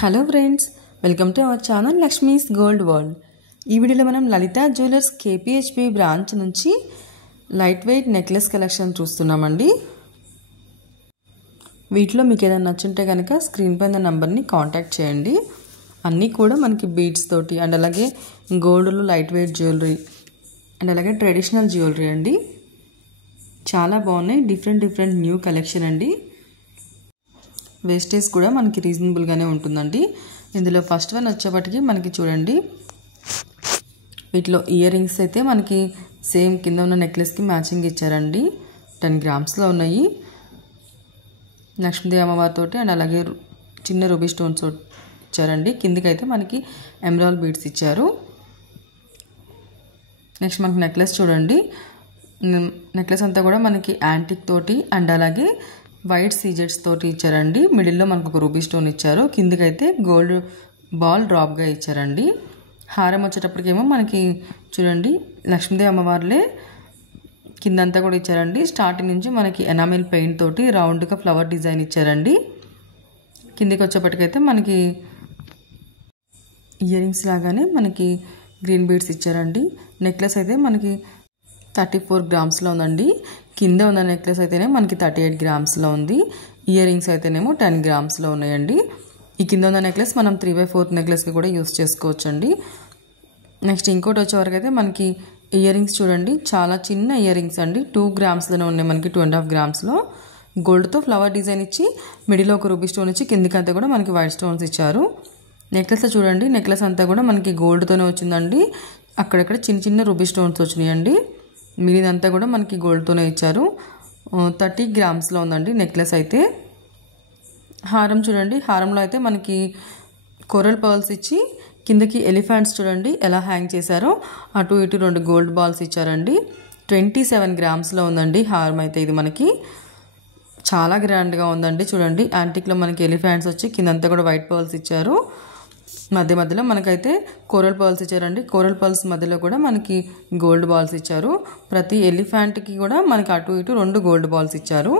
Hello friends, welcome to our channel Lakshmi's gold world. ఈ వీడియోలో మనం లలిత జ్యువెలర్స్ కేపీహెచ్పి బ్రాంచ్ నుంచి లైట్ వెయిట్ నెక్లెస్ కలెక్షన్ చూస్తున్నామండి. వీటిలో మీకు ఏదైనా నచ్చుంటే కనుక స్క్రీన్ పైన నంబర్ని కాంటాక్ట్ చేయండి. అన్నీ కూడా మనకి బీడ్స్ తోటి అండ్ అలాగే గోల్డ్లో లైట్ వెయిట్ జ్యువెలరీ అండ్ అలాగే ట్రెడిషనల్ జ్యువెలరీ అండి. చాలా బాగున్నాయి. డిఫరెంట్ న్యూ కలెక్షన్ అండి. వేస్టేజ్ కూడా మనకి రీజనబుల్గానే ఉంటుందండి. ఇందులో ఫస్ట్ వన్ వచ్చేప్పటికి మనకి చూడండి, వీటిలో ఇయర్ రింగ్స్ అయితే మనకి సేమ్ కింద ఉన్న నెక్లెస్కి మ్యాచింగ్ ఇచ్చారండి. 10 గ్రామ్స్లో ఉన్నాయి. లక్ష్మీదేవి అమ్మవారితోటి అండ్ అలాగే చిన్న రూబీ స్టోన్స్ ఇచ్చారండి. కిందికైతే మనకి ఎమరాల్డ్ బీడ్స్ ఇచ్చారు. నెక్స్ట్ మనకి నెక్లెస్ చూడండి. నెక్లెస్ అంతా కూడా మనకి యాంటిక్ తోటి అండ్ అలాగే వైట్ సీజెట్స్ తోటి ఇచ్చారండి. మిడిల్లో మనకు ఒక రూబీ స్టోన్ ఇచ్చారు. కిందికైతే గోల్డ్ బాల్ డ్రాప్గా ఇచ్చారండి. హారం వచ్చేటప్పటికేమో మనకి చూడండి లక్ష్మీదేవి అమ్మవారులే కిందంతా కూడా ఇచ్చారండి. స్టార్టింగ్ నుంచి మనకి ఎనామిల్ పెయింట్ తోటి రౌండ్గా ఫ్లవర్ డిజైన్ ఇచ్చారండి. కిందికి వచ్చేప్పటికైతే మనకి ఇయర్ రింగ్స్ లాగానే మనకి గ్రీన్ బీడ్స్ ఇచ్చారండి. నెక్లెస్ అయితే మనకి 34 గ్రామ్స్లో ఉందండి. కింద ఉన్న నెక్లెస్ అయితేనే మనకి 38 గ్రామ్స్లో ఉంది. ఇయర్ రింగ్స్ అయితేనేమో 10 గ్రామ్స్లో ఉన్నాయండి. ఈ కింద ఉన్న నెక్లెస్ మనం 3/4 నెక్లెస్కి కూడా యూస్ చేసుకోవచ్చండి. నెక్స్ట్ ఇంకోటి వచ్చేవరకు అయితే మనకి ఇయర్ రింగ్స్ చూడండి, చాలా చిన్న ఇయర్ రింగ్స్ అండి. 2 గ్రామ్స్లోనే ఉన్నాయి. మనకి 2.5 గ్రామ్స్లో గోల్డ్తో ఫ్లవర్ డిజైన్ ఇచ్చి మిడిలో ఒక రూబీ స్టోన్ ఇచ్చి కిందికంతా కూడా మనకి వైట్ స్టోన్స్ ఇచ్చారు. నెక్లెస్ చూడండి, నెక్లెస్ అంతా కూడా మనకి గోల్డ్తోనే వచ్చిందండి. అక్కడక్కడ చిన్న రూబీ స్టోన్స్ వచ్చినాయండి. మిగిలినంతా కూడా మనకి గోల్డ్తోనే ఇచ్చారు. 30 గ్రామ్స్లో ఉందండి నెక్లెస్ అయితే. హారం చూడండి, హారంలో అయితే మనకి కోరల్ పర్ల్స్ ఇచ్చి కిందకి ఎలిఫెంట్స్ చూడండి ఎలా హ్యాంగ్ చేశారో అటు ఇటు 2 గోల్డ్ బాల్స్ ఇచ్చారండి. 27 గ్రామ్స్లో ఉందండి హారం అయితే. ఇది మనకి చాలా గ్రాండ్గా ఉందండి. చూడండి యాంటిక్లో మనకి ఎలిఫెంట్స్ వచ్చి కిందంతా కూడా వైట్ పర్ల్స్ ఇచ్చారు. మధ్యలో మనకైతే కోరల్ పర్ల్స్ ఇచ్చారండి. కోరల్ పర్ల్స్ మధ్యలో కూడా మనకి గోల్డ్ బాల్స్ ఇచ్చారు. ప్రతి ఎలిఫెంట్కి కూడా మనకి అటు ఇటు 2 గోల్డ్ బాల్స్ ఇచ్చారు.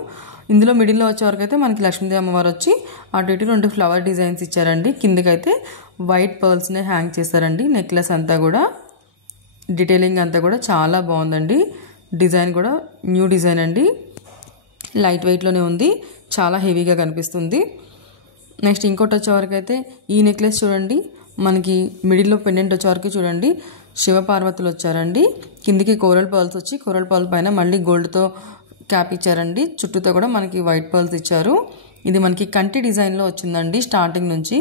ఇందులో మిడిల్లో వచ్చే వరకు అయితే మనకి లక్ష్మీదేవి అమ్మవారు వచ్చి అటు ఇటు 2 ఫ్లవర్ డిజైన్స్ ఇచ్చారండి. కిందకైతే వైట్ పర్ల్స్ని హ్యాంగ్ చేశారండి. నెక్లెస్ అంతా కూడా డీటెయిలింగ్ అంతా కూడా చాలా బాగుందండి. డిజైన్ కూడా న్యూ డిజైన్ అండి. లైట్ వెయిట్లోనే ఉంది. చాలా హెవీగా కనిపిస్తుంది. నెక్స్ట్ ఇంకోటి వచ్చేవరకు అయితే ఈ నెక్లెస్ చూడండి, మనకి మిడిల్లో పెండెంట్ వచ్చేవరకు చూడండి శివపార్వతులు వచ్చారండి. కిందికి కోరల్ పర్ల్స్ వచ్చి కోరల్ పర్ల్ పైన మళ్ళీ గోల్డ్తో క్యాప్ ఇచ్చారండి. చుట్టూతో కూడా మనకి వైట్ పర్ల్స్ ఇచ్చారు. ఇది మనకి కంటి డిజైన్లో వచ్చిందండి. స్టార్టింగ్ నుంచి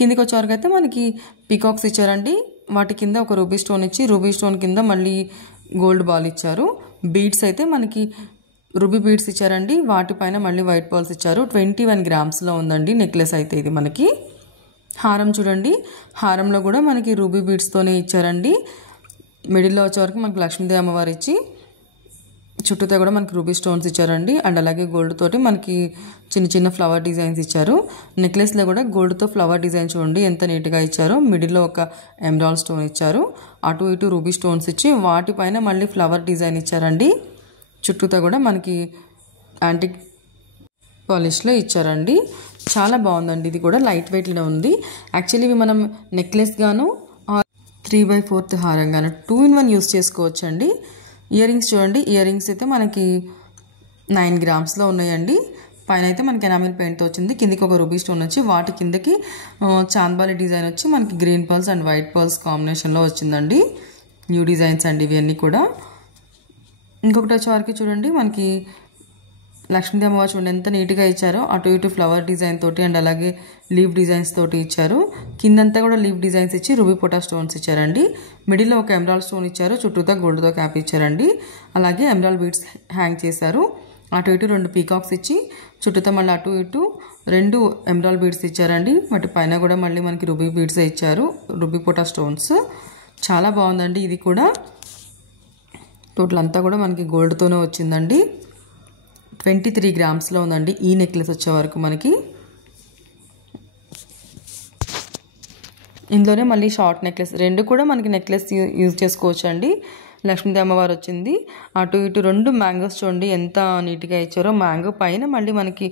కిందికి వచ్చేవరకు అయితే మనకి పీకాక్స్ ఇచ్చారండి. వాటి కింద ఒక రూబీ స్టోన్ ఇచ్చి రూబీ స్టోన్ కింద మళ్ళీ గోల్డ్ బాల్ ఇచ్చారు. బీడ్స్ అయితే మనకి రూబీ బీడ్స్ ఇచ్చారండి. వాటిపైన మళ్ళీ వైట్ పర్ల్స్ ఇచ్చారు. 21 గ్రామ్స్లో ఉందండి నెక్లెస్ అయితే ఇది మనకి. హారం చూడండి, హారంలో కూడా మనకి రూబీ బీడ్స్తోనే ఇచ్చారండి. మిడిల్లో వచ్చేవరకు మనకి లక్ష్మీదేవి అమ్మవారు ఇచ్చి చుట్టూతో కూడా మనకి రూబీ స్టోన్స్ ఇచ్చారండి. అండ్ అలాగే గోల్డ్ తోటి మనకి చిన్న ఫ్లవర్ డిజైన్స్ ఇచ్చారు. నెక్లెస్లో కూడా గోల్డ్తో ఫ్లవర్ డిజైన్ చూడండి ఎంత నీట్గా ఇచ్చారో. మిడిల్లో ఒక ఎమరాల్డ్ స్టోన్ ఇచ్చారు. అటు ఇటు రూబీ స్టోన్స్ ఇచ్చి వాటిపైన మళ్ళీ ఫ్లవర్ డిజైన్ ఇచ్చారండి. చుట్టూతో కూడా మనకి యాంటిక్ పాలిష్లో ఇచ్చారండి. చాలా బాగుందండి. ఇది కూడా లైట్ వెయిట్లో ఉంది. యాక్చువల్లీ ఇవి మనం నెక్లెస్ గాను 3/4 హారం గాను 2 in 1 యూస్ చేసుకోవచ్చండి. ఇయర్ రింగ్స్ చూడండి, ఇయర్ రింగ్స్ అయితే మనకి 9 గ్రామ్స్లో ఉన్నాయండి. పైన అయితే మనకి ఎనామిల్ పెయింట్తో వచ్చింది. కిందికి ఒక రూబీ స్టోన్ వచ్చి వాటి కిందకి చాంద్బాలి డిజైన్ వచ్చి మనకి green pearls and white pearls కాంబినేషన్లో వచ్చిందండి. న్యూ డిజైన్స్ అండి ఇవన్నీ కూడా. ఇంకొకటి వచ్చేవారికి చూడండి మనకి లక్ష్మీదేవి అమ్మవారు చూడండి ఎంత నీట్గా ఇచ్చారో. అటు ఇటు ఫ్లవర్ డిజైన్ తోటి అండ్ అలాగే లీవ్ డిజైన్స్ తోటి ఇచ్చారు. కిందంతా కూడా లీవ్ డిజైన్స్ ఇచ్చి రూబీ పొటా స్టోన్స్ ఇచ్చారండి. మిడిల్లో ఒక ఎమరాల్డ్ స్టోన్ ఇచ్చారు. చుట్టూతో గోల్డ్తో క్యాప్ ఇచ్చారండి. అలాగే ఎమరాల్డ్ బీడ్స్ హ్యాంగ్ చేశారు. అటు ఇటు 2 పీకాక్స్ ఇచ్చి చుట్టూతో మళ్ళీ అటు ఇటు 2 ఎమరాల్డ్ బీడ్స్ ఇచ్చారండి. వాటి పైన కూడా మళ్ళీ మనకి రూబీ బీడ్స్ ఇచ్చారు, రూబీ పొటా స్టోన్స్. చాలా బాగుందండి. ఇది కూడా టోటల్ అంతా కూడా మనకి గోల్డ్తోనే వచ్చిందండి. 23 గ్రామ్స్లో ఉందండి ఈ నెక్లెస్ వచ్చే వరకు మనకి. ఇందులోనే మళ్ళీ షార్ట్ నెక్లెస్ 2 కూడా మనకి నెక్లెస్ యూజ్ చేసుకోవచ్చు అండి. లక్ష్మీదేవి అమ్మవారు వచ్చింది. అటు ఇటు 2 మ్యాంగోస్ చూడండి ఎంత నీట్గా ఇచ్చారో. మ్యాంగో పైన మళ్ళీ మనకి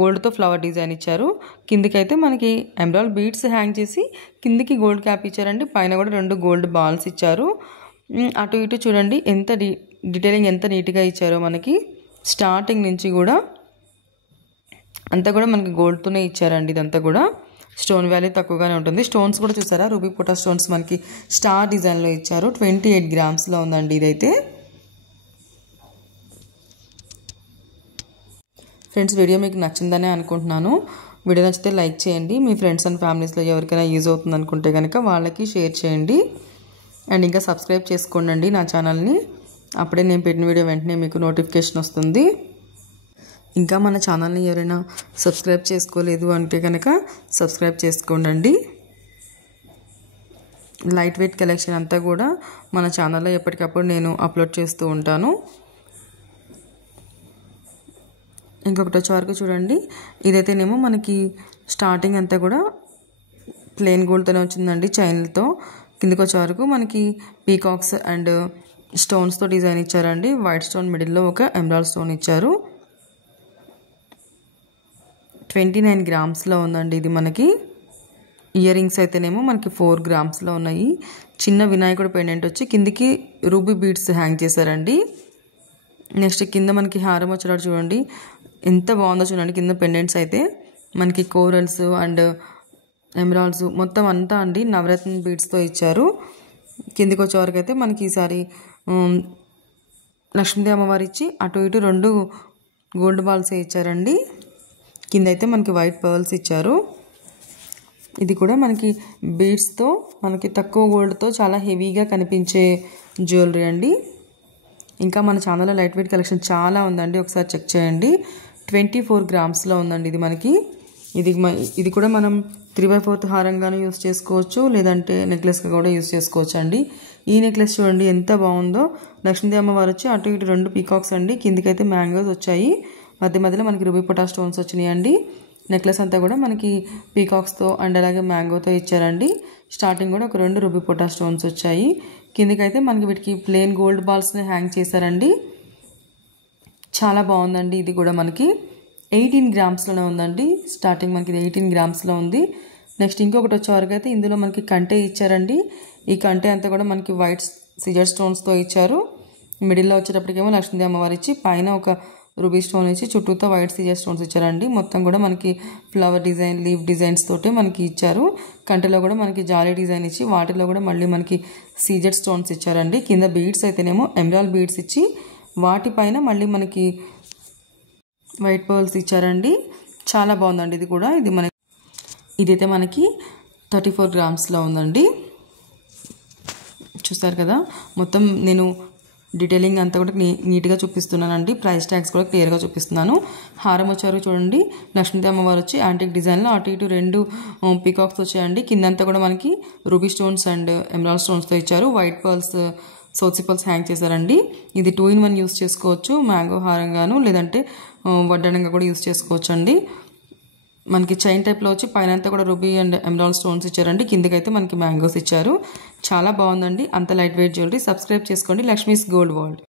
గోల్డ్తో ఫ్లవర్ డిజైన్ ఇచ్చారు. కిందికైతే మనకి ఎమరాల్డ్ బీడ్స్ హ్యాంగ్ చేసి కిందికి గోల్డ్ క్యాప్ ఇచ్చారండి. పైన కూడా 2 గోల్డ్ బాల్స్ ఇచ్చారు. అటు ఇటు చూడండి ఎంత డీటెయిలింగ్ ఎంత నీట్గా ఇచ్చారో. మనకి స్టార్టింగ్ నుంచి కూడా అంతా కూడా మనకి గోల్డ్తోనే ఇచ్చారండి. ఇదంతా కూడా స్టోన్ వాల్యూ తక్కువగానే ఉంటుంది. స్టోన్స్ కూడా చూసారా, రూబీ పోటా స్టోన్స్ మనకి స్టార్ డిజైన్లో ఇచ్చారు. 28 గ్రామ్స్లో ఉందండి ఇదైతే. ఫ్రెండ్స్, వీడియో మీకు నచ్చిందనే అనుకుంటున్నాను. వీడియో నచ్చితే లైక్ చేయండి. మీ ఫ్రెండ్స్ అండ్ ఫ్యామిలీస్లో ఎవరికైనా యూజ్ అవుతుంది అనుకుంటే కనుక వాళ్ళకి షేర్ చేయండి. అండ్ ఇంకా సబ్స్క్రైబ్ చేసుకోండి నా ఛానల్ని. అప్పుడే నేను పెట్టిన వీడియో వెంటనే మీకు నోటిఫికేషన్ వస్తుంది. ఇంకా మన ఛానల్ని ఎవరైనా సబ్స్క్రైబ్ చేసుకోలేదు అంటే కనుక సబ్స్క్రైబ్ చేసుకోండి. లైట్ వెయిట్ కలెక్షన్ అంతా కూడా మన ఛానల్లో ఎప్పటికప్పుడు నేను అప్లోడ్ చేస్తూ ఉంటాను. ఇంకొకటి వచ్చే వరకు చూడండి, ఇదైతేనేమో మనకి స్టార్టింగ్ అంతా కూడా ప్లెయిన్ గోల్డ్తోనే వచ్చిందండి చైన్లతో. కిందకి వచ్చే వరకు మనకి పీకాక్స్ అండ్ స్టోన్స్తో డిజైన్ ఇచ్చారండి. వైట్ స్టోన్ మిడిల్లో ఒక ఎమరాల్డ్ స్టోన్ ఇచ్చారు. 29 గ్రామ్స్లో ఉందండి ఇది మనకి. ఇయర్ రింగ్స్ అయితేనేమో మనకి 4 గ్రామ్స్లో ఉన్నాయి. చిన్న వినాయకుడు పెండెంట్ వచ్చి కిందికి రూబీ బీడ్స్ హ్యాంగ్ చేశారండి. నెక్స్ట్ కింద మనకి హారం వచ్చేటప్పుడు చూడండి ఎంత బాగుందో చూడండి. కింద పెండెంట్స్ అయితే మనకి కోరల్స్ అండ్ ఎమరాల్డ్స్ మొత్తం అంతా అండి నవరత్న బీడ్స్తో ఇచ్చారు. కిందికి వచ్చే వరకు అయితే మనకి ఈసారి లక్ష్మీదేవి అమ్మవారు ఇచ్చి అటు ఇటు 2 గోల్డ్ బాల్సే ఇచ్చారండి. కింద అయితే మనకి వైట్ పర్ల్స్ ఇచ్చారు. ఇది కూడా మనకి బీడ్స్తో మనకి తక్కువ గోల్డ్తో చాలా హెవీగా కనిపించే జ్యువెలరీ అండి. ఇంకా మన ఛానల్లో లైట్ వెయిట్ కలెక్షన్ చాలా ఉందండి, ఒకసారి చెక్ చేయండి. 24 గ్రామ్స్లో ఉందండి ఇది మనకి. ఇది కూడా మనం 3/4 హారంగాను యూస్ చేసుకోవచ్చు, లేదంటే నెక్లెస్గా కూడా యూస్ చేసుకోవచ్చు అండి. ఈ నెక్లెస్ చూడండి ఎంత బాగుందో. లక్ష్మీదేవి అమ్మవారు వచ్చి అటు ఇటు 2 పీకాక్స్ అండి. కిందికైతే మ్యాంగోస్ వచ్చాయి. మధ్యలో మనకి రూబీ పోటా స్టోన్స్ వచ్చినాయి అండి. నెక్లెస్ అంతా కూడా మనకి పీకాక్స్తో అండ్ అలాగే మ్యాంగోతో ఇచ్చారండి. స్టార్టింగ్ కూడా ఒక 2 రూబీ పోటా స్టోన్స్ వచ్చాయి. కిందికైతే మనకి వీటికి ప్లెయిన్ గోల్డ్ బాల్స్ని హ్యాంగ్ చేశారండి. చాలా బాగుందండి. ఇది కూడా మనకి 18 గ్రామ్స్లోనే ఉందండి. స్టార్టింగ్ మనకి 18 గ్రామ్స్లో ఉంది. నెక్స్ట్ ఇంకొకటి వచ్చే వరకు అయితే ఇందులో మనకి కంటే ఇచ్చారండి. ఈ కంటే అంతా కూడా మనకి వైట్ సిజర్ స్టోన్స్తో ఇచ్చారు. మిడిల్లో వచ్చేటప్పటికేమో లక్ష్మీదేవి అమ్మవారు ఇచ్చి పైన ఒక రూబీ స్టోన్ ఇచ్చి చుట్టూతో వైట్ సిజర్ స్టోన్స్ ఇచ్చారండి. మొత్తం కూడా మనకి ఫ్లవర్ డిజైన్ లీవ్ డిజైన్స్ తోటి మనకి ఇచ్చారు. కంటెలో కూడా మనకి జాలీ డిజైన్ ఇచ్చి వాటిలో కూడా మళ్ళీ మనకి సిజర్ స్టోన్స్ ఇచ్చారండి. కింద బీడ్స్ అయితేనేమో ఎమరాల్డ్ బీడ్స్ ఇచ్చి వాటిపైన మళ్ళీ మనకి వైట్ పర్ల్స్ ఇచ్చారండి. చాలా బాగుందండి ఇది కూడా. ఇదైతే మనకి 34 గ్రామ్స్లో ఉందండి. చూస్తారు కదా, మొత్తం నేను డీటెయిలింగ్ అంతా కూడా నీట్గా చూపిస్తున్నానండి. ప్రైస్ ట్యాగ్స్ కూడా క్లియర్గా చూపిస్తున్నాను. హారం వచ్చారు చూడండి, లక్ష్మీదేవి అమ్మవారు వచ్చి యాంటిక్ డిజైన్లో అటు ఇటు 2 పీకాక్స్ వచ్చాయండి. కిందంతా కూడా మనకి రూబీ స్టోన్స్ అండ్ ఎమరాల్డ్ స్టోన్స్తో ఇచ్చారు. White pearls Sochi pearls hang చేశారండి. ఇది 2 in 1 యూస్ చేసుకోవచ్చు. మ్యాంగో హారంగాను లేదంటే వడ్డానంగా కూడా యూస్ చేసుకోవచ్చు అండి. మనకి చైన్ టైప్లో వచ్చి పైన అంతా కూడా రూబీ అండ్ ఎమరాల్డ్ స్టోన్స్ ఇచ్చారండి. కిందకైతే మనకి మ్యాంగోస్ ఇచ్చారు. చాలా బాగుందండి. అంత లైట్ వెయిట్ జ్యువెలరీ. సబ్స్క్రైబ్ చేసుకోండి లక్ష్మీస్ గోల్డ్ వరల్డ్.